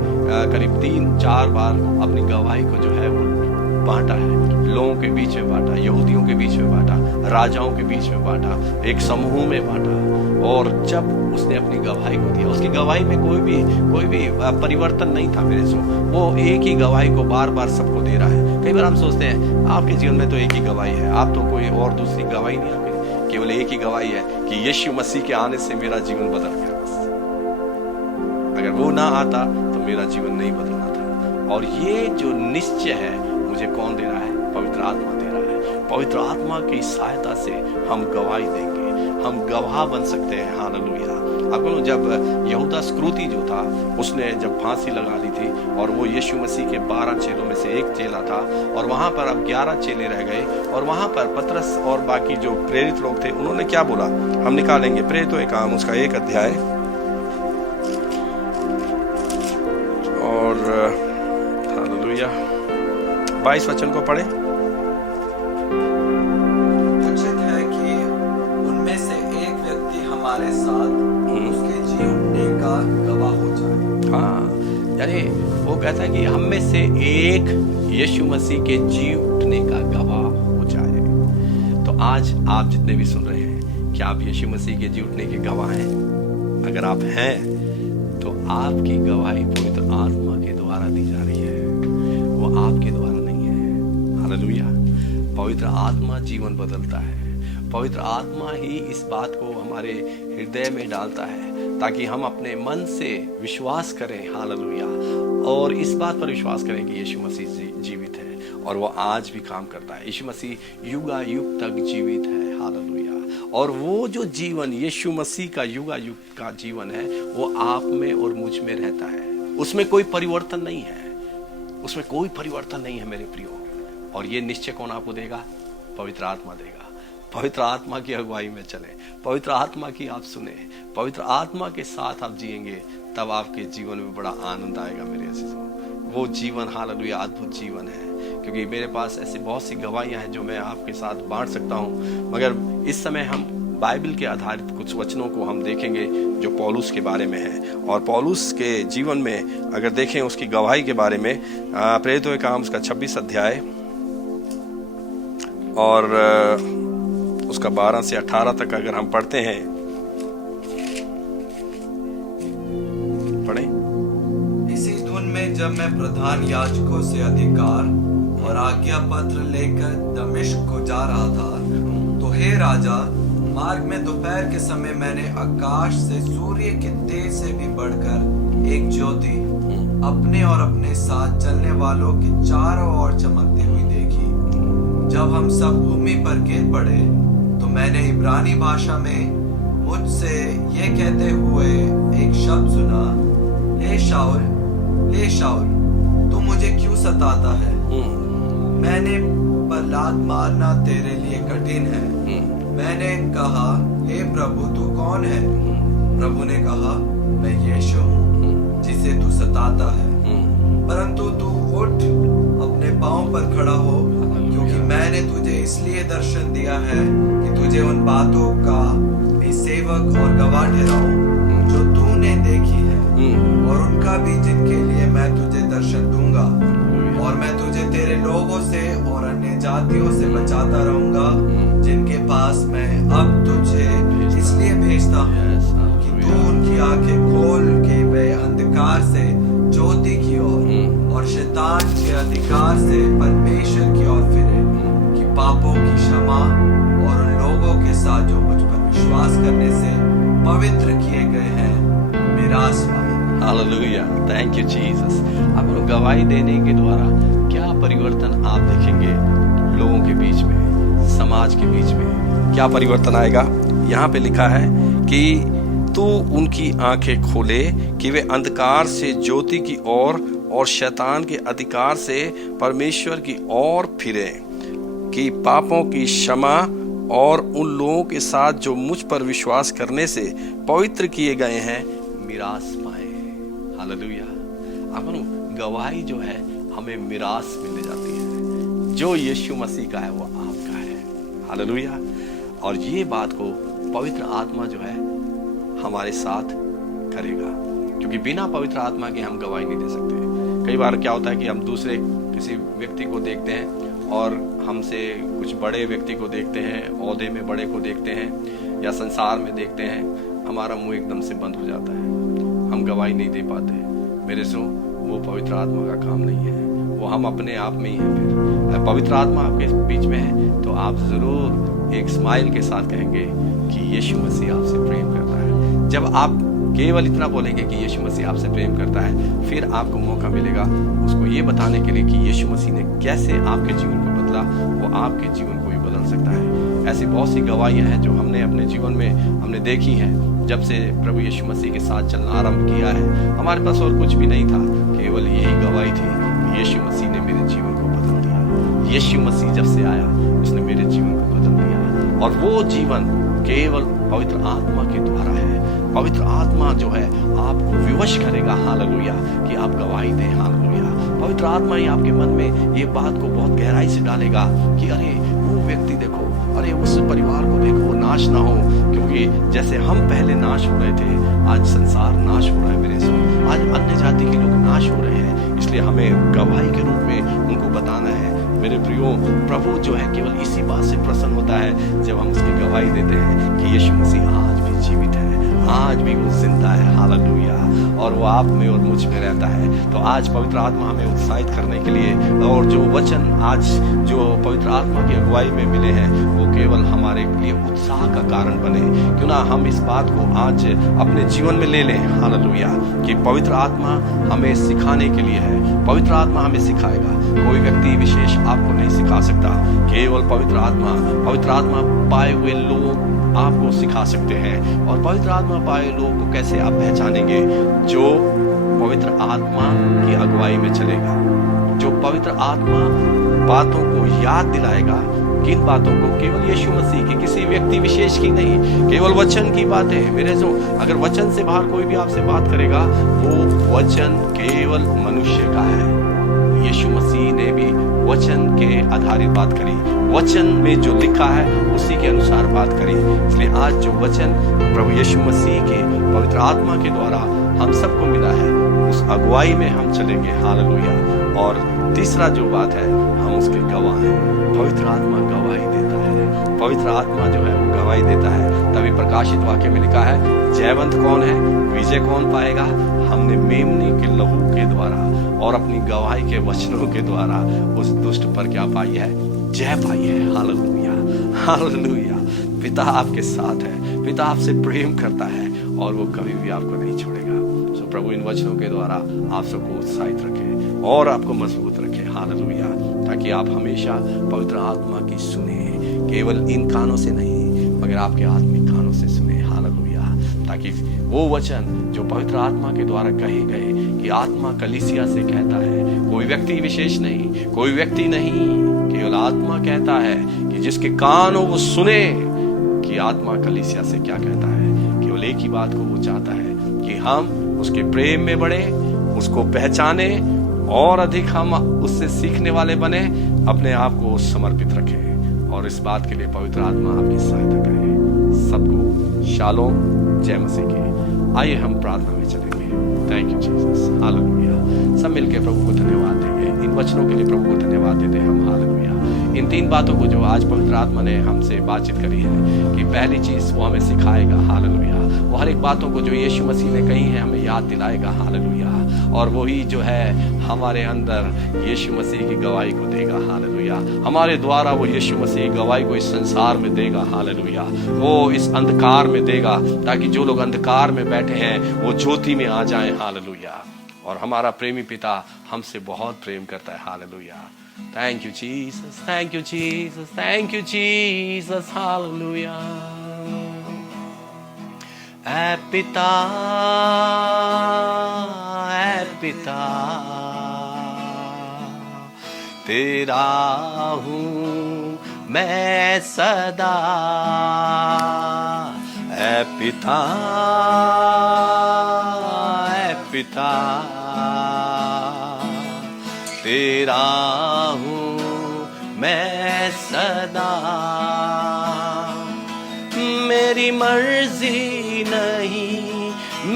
करीब 3-4 बार अपनी गवाही को जो है वो बांटा है, लोगों के बीच में बांटा, यहूदियों के बीच में बांटा, राजाओं के बीच में बांटा, एक समूह में बांटा। और जब उसने अपनी गवाही को दिया, उसकी गवाही में कोई भी परिवर्तन नहीं था मेरे सो। वो एक ही गवाही को बार बार सबको दे रहा है। कई बार हम सोचते हैं आपके जीवन में तो एक ही गवाही है, आप तो कोई और दूसरी गवाही नहीं, आपकी केवल एक ही गवाही है कि यीशु मसीह के आने से मेरा जीवन बदल गया। बस अगर वो ना आता तो मेरा जीवन नहीं बदलना था। और ये जो निश्चय है मुझे कौन दे रहा है? पवित्र आत्मा दे रहा है। पवित्र आत्मा की सहायता से हम गवाही देंगे, हम गवाह बन सकते हैं। हालेलुया। आपको जब यहूदा स्क्रूती जो था, उसने जब फांसी लगा ली थी, और वो यीशु मसीह के 12 चेलों में से एक चेला था, और वहां पर अब 11 चेले रह गए, और वहां पर पतरस और बाकी जो प्रेरित लोग थे उन्होंने क्या बोला? हम निकालेंगे प्रेरितों के काम उसका 1 अध्याय और हालेलुया 22 वचन को पढ़े। उचित है कि उनमें से एक व्यक्ति हमारे साथ उसके जी उठने का गवाह हो जाए। हाँ, यानी वो कहता है कि हम में से एक यीशु मसीह के जी उठने का गवाह हो जाए। तो आज आप जितने भी सुन रहे हैं, क्या आप यीशु मसीह के जी उठने के गवाह हैं? अगर आप हैं तो आपकी गवाही पवित्र आत्मा के द्वारा दी जा रही है, वो आपके द्वारा नहीं है। हालेलुया। पवित्र आत्मा जीवन बदलता है। पवित्र आत्मा ही इस बात को हमारे हृदय में डालता है ताकि हम अपने मन से विश्वास करें। हालेलुया। और इस बात पर विश्वास करें कि यीशु मसीह जीवित है और वो आज भी काम करता है। यीशु मसीह युगायुग तक जीवित है। हालेलुया। और वो जो जीवन यीशु मसीह का युगायुग का जीवन है, वो आप में और मुझ में रहता है। उसमें कोई परिवर्तन नहीं है, उसमें कोई परिवर्तन नहीं है मेरे प्रियो। और ये निश्चय कौन आपको देगा? पवित्र आत्मा देगा। पवित्र आत्मा की अगुवाई में चले, पवित्र आत्मा की आप सुने, पवित्र आत्मा के साथ आप जिएंगे, तब आपके जीवन में बड़ा आनंद आएगा मेरे अजीजों। वो जीवन हालेलुया अद्भुत जीवन है। क्योंकि मेरे पास ऐसी बहुत सी गवाहियां हैं जो मैं आपके साथ बांट सकता हूं, मगर इस समय हम बाइबल के आधारित कुछ वचनों को हम देखेंगे जो पौलुस के बारे में है। और पौलुस के जीवन में अगर देखें उसकी गवाही के बारे में, प्रेरितों के काम उसका 26 अध्याय और उसका 12 से 18 तक अगर हम पढ़ते हैं, पढ़ें। इसी धुन में जब मैं प्रधान याजकों से अधिकार और आज्ञा पत्र लेकर दमिश्क को जा रहा था, तो हे राजा, मार्ग में दोपहर के समय मैंने आकाश से सूर्य के तेज से भी बढ़कर एक ज्योति अपने और अपने साथ चलने वालों के चारों ओर चमकती हुई देखी। जब हम सब भूमि पर गिर पड़े, तो मैंने इब्रानी भाषा में मुझसे ये कहते हुए एक शब्द सुना, हे शाऊल, तू मुझे क्यों सताता है? मैंने पर लात मारना तेरे लिए कठिन है। मैंने कहा, हे प्रभु, तू कौन है? प्रभु ने कहा, मैं यीशु हूँ जिसे तू सताता है। परंतु तू उठ, अपने पांव पर खड़ा हो, क्योंकि मैंने तुझे इसलिए दर्शन दिया है कि तुझे उन बातों का भी सेवक और गवाह ठहराऊं जो तूने देखी है, और उनका भी जिनके लिए मैं तुझे दर्शन दूंगा। और मैं तुझे तेरे लोगों से और अन्य जातियों से बचाता रहूंगा, जिनके पास मैं अब तुझे इसलिए भेजता हूँ कि तू उनकी आंखें खोल के वे अंधकार से ज्योति की ओर और शैतान के अधिकार से परमेश्वर की ओर फिरे, कि पापों की क्षमा और उन लोगों के साथ जो मुझ पर विश्वास करने से पवित्र किए गए हैं मिरास पाए। Hallelujah, thank you Jesus. अब गवाही देने के द्वारा क्या परिवर्तन आप देखेंगे लोगों के बीच में, समाज के बीच में क्या परिवर्तन आएगा? यहाँ पे लिखा है कि तू उनकी आंखें खोले कि वे अंधकार से ज्योति की ओर और शैतान के अधिकार से परमेश्वर की ओर फिरे, कि पापों की क्षमा और उन लोगों के साथ जो मुझ पर विश्वास करने से पवित्र किए गए हैं मिरास पाए। हालेलुया। अपन गवाही जो है हमें मिरास मिल जाती है, जो यीशु मसीह का है वो आपका है। हालेलुया। और ये बात को पवित्र आत्मा जो है हमारे साथ करेगा, क्योंकि बिना पवित्र आत्मा के हम गवाही नहीं दे सकते। कई बार क्या होता है कि हम दूसरे किसी व्यक्ति को देखते हैं और हमसे कुछ बड़े व्यक्ति को देखते हैं, ओहदे में बड़े को देखते हैं या संसार में देखते हैं, हमारा मुंह एकदम से बंद हो जाता है, हम गवाही नहीं दे पाते। मेरे सो वो पवित्र आत्मा का काम नहीं है, वो हम अपने आप में ही हैं। फिर पवित्र आत्मा आपके बीच में है तो आप जरूर एक स्माइल के साथ कहेंगे कि यीशु मसीह आपसे प्रेम करता है। जब आप केवल इतना बोलेंगे कि यीशु मसीह आपसे प्रेम करता है, फिर आपको मौका मिलेगा उसको ये बताने के लिए कि यीशु मसीह ने कैसे आपके जीवन को बदला, वो आपके जीवन को भी बदल सकता है। ऐसी बहुत सी गवाहियां हैं जो हमने अपने जीवन में हमने देखी हैं। जब से प्रभु यीशु मसीह के साथ चलना आरंभ किया है, हमारे पास और कुछ भी नहीं था, केवल यही गवाही थी कि यीशु मसीह ने मेरे जीवन को बदल दिया। यीशु मसीह जब से आया उसने मेरे जीवन को बदल दिया, और वो जीवन केवल पवित्र आत्मा के द्वारा है। पवित्र आत्मा जो है आपको विवश करेगा, हालेलुया, कि आप गवाही दें। हालेलुया। पवित्र आत्मा ही आपके मन में ये बात को बहुत गहराई से डालेगा कि अरे वो व्यक्ति देखो, अरे उस परिवार को देखो, वो नाश ना हो, क्योंकि जैसे हम पहले नाश हो रहे थे, आज संसार नाश हो रहा है मेरे सो, आज अन्य जाति के लोग नाश हो रहे हैं। इसलिए हमें गवाही के रूप में उनको बताना है। मेरे प्रियो, प्रभु जो है केवल इसी बात से प्रसन्न होता है जब हम उसकी गवाही देते हैं कि यीशु मसीह आज भी जीवित है, आज भी वो जिंदा है। हालेलुया। और वो आप में और मुझ में रहता है। तो आज पवित्र आत्मा हमें उत्साहित करने के लिए, और जो वचन आज जो पवित्र आत्मा की अगुवाई में मिले हैं वो केवल हमारे लिए उत्साह का कारण बने। क्यों ना हम इस बात को आज अपने जीवन में ले लें। हालेलुया। कि पवित्र आत्मा हमें सिखाने के लिए है, पवित्र आत्मा हमें सिखाएगा। कोई व्यक्ति विशेष आपको नहीं सिखा सकता, केवल पवित्र आत्मा पाए हुए लोग आपको सिखा सकते हैं। और पवित्र आत्मा पाए लोगों को कैसे आप पहचानेंगे? जो पवित्र आत्मा की अगुवाई में चलेगा, जो पवित्र आत्मा बातों को याद दिलाएगा। किन बातों को? केवल यीशु मसीह की, किसी व्यक्ति विशेष की नहीं, केवल वचन की बातें। मेरे जो अगर वचन से बाहर कोई भी आपसे बात करेगा, वो वचन केवल मनुष्य का है। यीशु मसीह ने भी वचन के आधारित बात करी, वचन में जो लिखा है उसी के अनुसार बात करी। इसलिए आज जो वचन प्रभु यीशु मसीह के पवित्र आत्मा के द्वारा हम सबको मिला है, उस अगुवाई में हम चलेंगे। हालेलुया। और तीसरा जो बात है, हम उसके गवाह हैं। पवित्र आत्मा गवाही देता है। पवित्र आत्मा जो है वो गवाही देता है। तभी प्रकाशित वाक्य में लिखा है, जयवंत कौन है, विजय कौन पाएगा? हमने मेमने के लहू के द्वारा और अपनी गवाही के वचनों के द्वारा उस दुष्ट पर क्या पाई है? जय पाई है। Hallelujah, hallelujah. पिता आपके साथ है, पिता आपसे प्रेम करता है और वो कभी भी आपको नहीं छोड़ेगा। सो प्रभु इन वचनों के द्वारा आप सबको उत्साहित रखे और आपको मजबूत रखे। हालेलुया। ताकि आप हमेशा पवित्र आत्मा की सुने, केवल इन कानों से नहीं मगर आपके आत्मिक कानों से सुने। हालेलुया। ताकि वो वचन जो पवित्र आत्मा के द्वारा कहे गए कि आत्मा कलीसिया से कहता है, कोई व्यक्ति विशेष नहीं, कोई व्यक्ति नहीं, केवल आत्मा कहता है कि जिसके कान हो वो सुने कि आत्मा कलीसिया से क्या कहता है। केवल एक ही बात को वो चाहता है कि हम उसके प्रेम में बढ़े, उसको पहचाने और अधिक हम उससे सीखने वाले बने, अपने आप को समर्पित रखें। और इस बात के लिए पवित्र आत्मा आपकी सहायता करे। सबको शालोम, जय मसीह की। आइए हम प्रार्थना में चलेंगे। Thank you Jesus. हालेलुया। सब मिलके प्रभु को धन्यवाद देंगे। इन वचनों के लिए प्रभु को धन्यवाद देते हैं हम। हालेलुया। इन 3 बातों को जो आज पवित्र आत्मा ने हमसे बातचीत करी है कि पहली चीज वो हमें सिखाएगा। हालेलुया। वो हर एक बातों को जो यीशु मसीह ने कही है हमें याद दिलाएगा। हालेलुया। और वही जो है हमारे अंदर यीशु मसीह की गवाही को देगा। हालेलुया। हमारे द्वारा वो यीशु मसीह की गवाही को इस संसार में देगा। हालेलुया। वो इस अंधकार में देगा ताकि जो लोग अंधकार में बैठे हैं वो ज्योति में आ जाएं। हालेलुया। और हमारा प्रेमी पिता हमसे बहुत प्रेम करता है। Hallelujah. Thank you, Jesus. Thank you, Jesus. Thank you, Jesus. Hallelujah. ऐ पिता, तेरा हूँ मैं सदा। ऐ पिता, तेरा हूँ मैं सदा। मेरी मर्जी नहीं,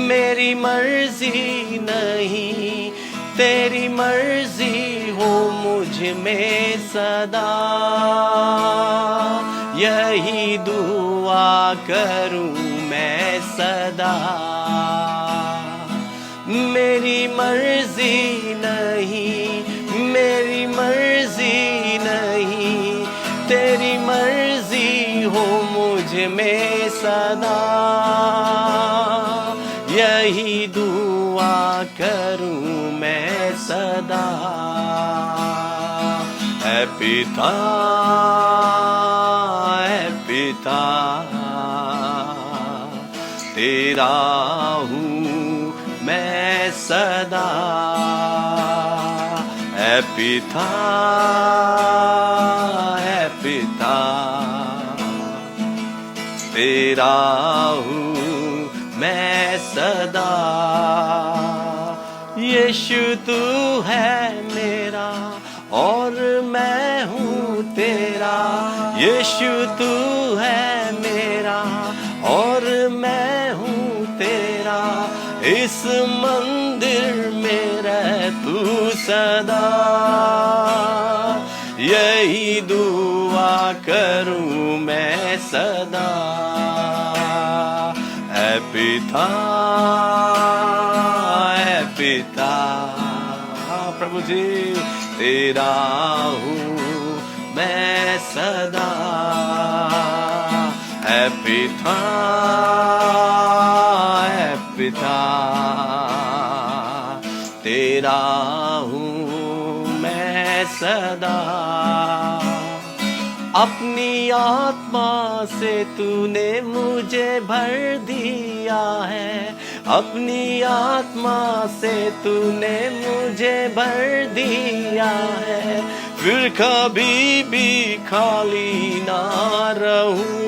मेरी मर्जी नहीं, तेरी मर्जी हो मुझ में सदा। यही दुआ करूँ मैं सदा। मेरी मर्जी नहीं, मेरी मर्जी नहीं, तेरी मर्जी हो मुझ में सदा। यही दुआ करूँ मैं सदा। ऐ पिता, तेरा हूँ मैं सदा। ऐ पिता, तेरा हूँ मैं सदा। यीशु तू है मेरा और मैं हूँ तेरा। यीशु तू है मेरा और मैं हूँ तेरा। इस मंदिर में रह तू सदा। यही दुआ करूँ मैं सदा। ऐ पिता, प्रभु जी तेरा हूँ मैं सदा। ऐ पिता, तेरा हूँ मैं सदा। अपनी आत्मा से तूने मुझे भर दिया है। अपनी आत्मा से तूने मुझे भर दिया है। फिर कभी भी खाली ना रहूं।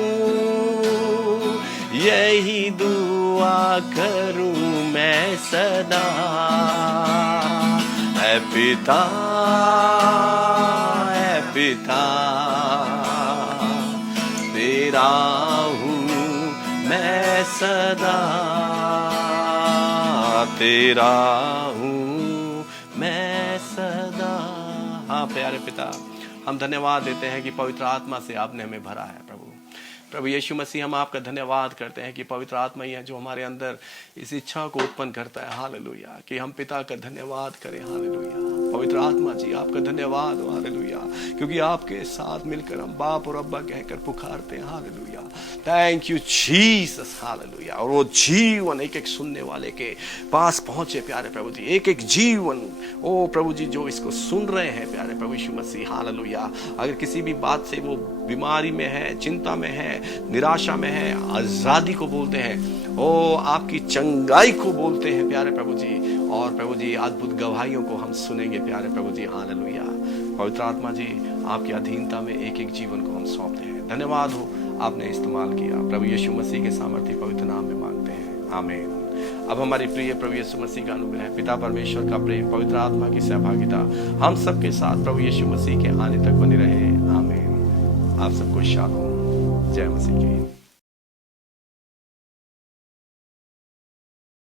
यही दुआ करूं मैं सदा। ऐ पिता, तेरा हूँ मैं सदा। तेरा हूँ मैं सदा। हाँ प्यारे पिता, हम धन्यवाद देते हैं कि पवित्र आत्मा से आपने हमें भरा है प्रभु यीशु मसीह। हम आपका धन्यवाद करते हैं कि पवित्र आत्मा ही है जो हमारे अंदर इस इच्छा को उत्पन्न करता है, हालेलुया, कि हम पिता का धन्यवाद करें, हालेलुया। पवित्र आत्मा जी आपका धन्यवाद हो, हालेलुया, क्योंकि आपके साथ मिलकर हम बाप और अब्बा कहकर पुकारते हैं, hallelujah. Thank you Jesus, hallelujah. और वो जीवन एक एक सुनने वाले के पास पहुंचे प्यारे प्रभु जी, एक एक जीवन, ओ प्रभु जी, जो इसको सुन रहे हैं प्यारे प्रभु यीशु मसीह, हालेलुया। अगर किसी भी बात से वो बीमारी में है, चिंता में है, निराशा में है, आजादी को बोलते हैं, ओ आपकी चंगाई को बोलते हैं प्यारे प्रभु जी। और प्रभु जी अद्भुत गवाहियों को हम सुनेंगे प्यारे प्रभु जी, हालेलुया। पवित्र आत्मा जी आपकी अधीनता में एक एक जीवन को हम सौंपते हैं। धन्यवाद हो आपने इस्तेमाल किया, प्रभु यीशु मसीह के सामर्थ्य पवित्र नाम में मांगते हैं, आमीन। अब हमारी प्रिय प्रभु यीशु मसीह का अनुग्रह, पिता परमेश्वर का प्रेम, पवित्र आत्मा की सहभागिता हम सबके साथ प्रभु यीशु मसीह के आने तक बनी रहे, आमीन। आप सबको शालोम, जय मसीह की।